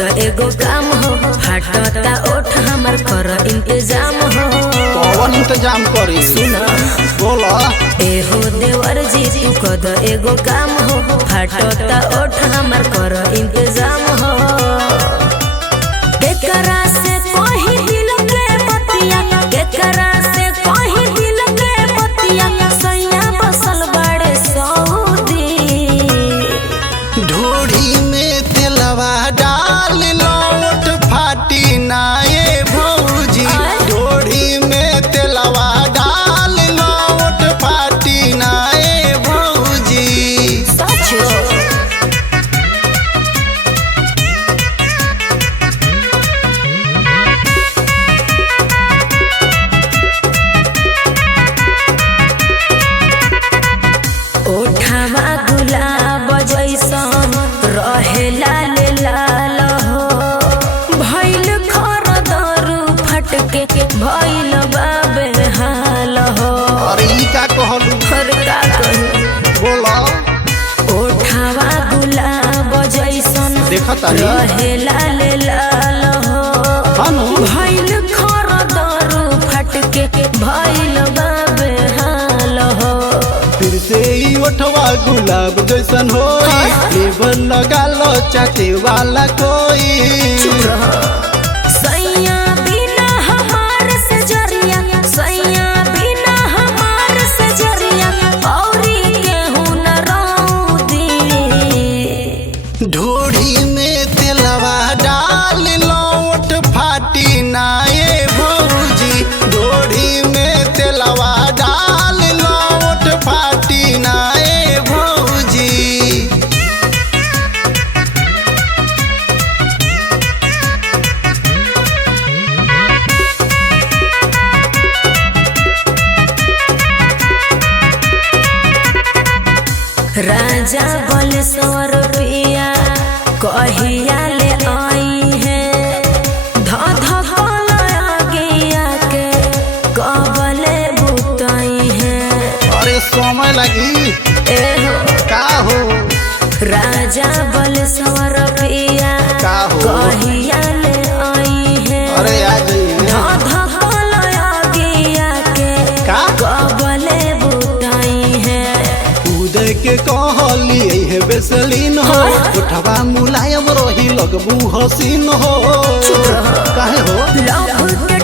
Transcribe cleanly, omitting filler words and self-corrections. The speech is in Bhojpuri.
कद एगो काम हो फाटता ओठ हमर कर इंतजाम हो। कौन इंतजाम करी सुना बोला ए हो देवर जी तू कद एगो काम हो फाटता ओठ हमर कर इंतजाम हो। केकरा से कहीं दिल के बतिया केकरा से कहीं दिल के बतिया सैया बसल बड़े सऊदी। ढोड़ी में तेलवा डाल लौट फाटी नाये भौजी। ढोड़ी में तेलवा डाल लौट फाटी नाये भौजी। सचो ओठवा गुलाब जैसन रहे लाल लाल हो। भइल खर दरू फटके भइल बाबे हाल हो। अरे ई का कहलू हर का कही बोला ओठवा गुलाब जैसन देखत तारी रहे लाल लाल हो। हानो भइल खर दरू फटके भइल बाबे हाल हो। फिर से ही ओठवा गुलाब जैसन हो लेबर लगा लो चाटे वाला कोई। सैया बिना हमार से जरिया सैया बिना हमार से जरिया औरी केहू न रौदी। ढोड़ी में तेलवा डाल लौट फाटी नाये भौजी। ढोड़ी में तेलवा डाल लौट फाटी नाये भौजी। राजा बलेश्वर पिया कहिया ले आई है धध गया के कबले बुताई है। अरे समय लगी ए हो का हो राजा बलेश्वर पिया का हो कहिया ले आई है अरे आ जाइए गया के का कबले बुताई है। उदय के कहली है बेसलीन हो उठवा मुलायम रही लगबू हसीन हो। काहे हो लव के